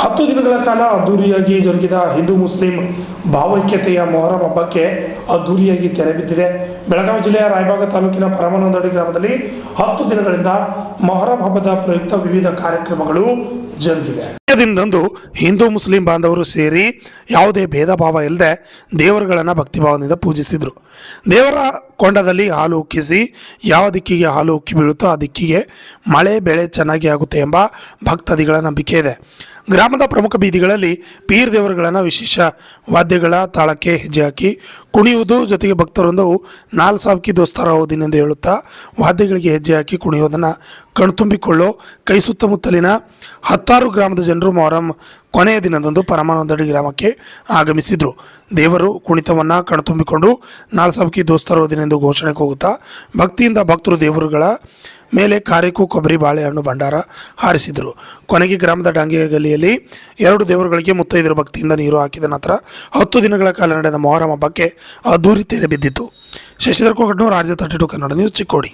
10 ದಿನಗಳ ಕಾಲ ಅದ್ದೂರಿಯಾಗಿ ಜರುಗಿದ ಹಿಂದೂ ಮುಸ್ಲಿಂ ಭಾವೈಕ್ಯತೆಯ ಮೊಹರಂ ಹಬ್ಬಕ್ಕೆ ಅದ್ದೂರಿಯಾಗಿ ತೆರೆ ಬಿದ್ದಿದೆ. ಬೆಳಗಾವಿ ಜಿಲ್ಲೆಯ ರಾಯಬಾಗ ತಾಲೂಕಿನ ಪರಮಾನಂದಡಿ ಗ್ರಾಮದಲ್ಲಿ 10 ದಿನಗಳಿಂದ ಮೊಹರಂ ಹಬ್ಬದ ಪ್ರಯುಕ್ತ ವಿವಿಧ ಕಾರ್ಯಕ್ರಮಗಳು ಜರುಗಿವೆ. ದಿನದಂದು ಹಿಂದೂ ಮುಸ್ಲಿಂ ಬಾಂಧವರು ಸೇರಿ ಯಾವುದೇ ಭೇದ ಭಾವ ಇಲ್ಲದೆ ದೇವರುಗಳನ್ನು ಭಕ್ತಿಭಾವದಿಂದ ಪೂಜಿಸಿದರು. ದೇವರ ಕೊಂಡದಲ್ಲಿ ಹಾಲು ಉಕ್ಕಿಸಿ ಯಾವ ದಿಕ್ಕಿಗೆ ಹಾಲು ಉಕ್ಕಿ ಬೀಳುತ್ತೋ ಆ ದಿಕ್ಕಿಗೆ ಮಳೆ ಬೆಳೆ ಚೆನ್ನಾಗಿ ಆಗುತ್ತೆ ಎಂಬ ಭಕ್ತಾದಿಗಳ ನಂಬಿಕೆ ಇದೆ. ಗ್ರಾಮದ ಪ್ರಮುಖ ಬೀದಿಗಳಲ್ಲಿ ಪೀರ್ ದೇವರುಗಳನ್ನು ವಿಶೇಷ ವಾದ್ಯಗಳ ತಾಳಕ್ಕೆ ಹೆಜ್ಜೆ ಹಾಕಿ ಕುಣಿಯುವುದು, ಜೊತೆಗೆ ಭಕ್ತರೊಂದು 4 ಸಾವ್ಕಿ ದೋಸ್ತಾರ ಹೋದಿನೆಂದು ಹೇಳುತ್ತಾ ವಾದ್ಯಗಳಿಗೆ ಹೆಜ್ಜೆ ಹಾಕಿ ಕುಣಿಯೋದನ್ನು ಕಣ್ತುಂಬಿಕೊಳ್ಳೋ ಕೈ ಸುತ್ತಮುತ್ತಲಿನ 10 ಗ್ರಾಮದ ಜನರು ಮೊಹರಂ ಕೊನೆಯ ದಿನದಂದು ಪರಮಾನಂದಡಿ ಗ್ರಾಮಕ್ಕೆ ಆಗಮಿಸಿದರು. ದೇವರು ಕುಣಿತವನ್ನು ಕಣ್ತುಂಬಿಕೊಂಡು 4 ಸಾವ್ಕಿ ದೋಸ್ತಾರ ಹೋದಿನೆಂದು ಘೋಷಣೆಗೆ ಹೋಗುತ್ತಾ ಭಕ್ತಿಯಿಂದ ಭಕ್ತರು ದೇವರುಗಳ ಮೇಲೆ ಕಾರೆಕು, ಕೊಬ್ಬರಿ, ಬಾಳೆಹಣ್ಣು ಭಂಡಾರ ಹಾರಿಸಿದರು. ಕೊನೆಗೆ ಗ್ರಾಮದ ಡಾಂಗಿಯ ಗಲ್ಲಿಯಲ್ಲಿ 2 ದೇವರುಗಳಿಗೆ ಮುತ್ತೈದರ ಭಕ್ತಿಯಿಂದ ನೀರು ಹಾಕಿದ ನಂತರ 10 ದಿನಗಳ ಕಾಲ ನಡೆದ ಮೊಹರಂ ಹಬ್ಬಕ್ಕೆ ಅದ್ದೂರಿ ತೆರೆ ಬಿದ್ದಿತು. ಶಶಿಧರ್ ಕೋಗಟ್ನೂರು, ರಾಜ್ಯ 32 ಕನ್ನಡ ನ್ಯೂಸ್, ಚಿಕ್ಕೋಡಿ.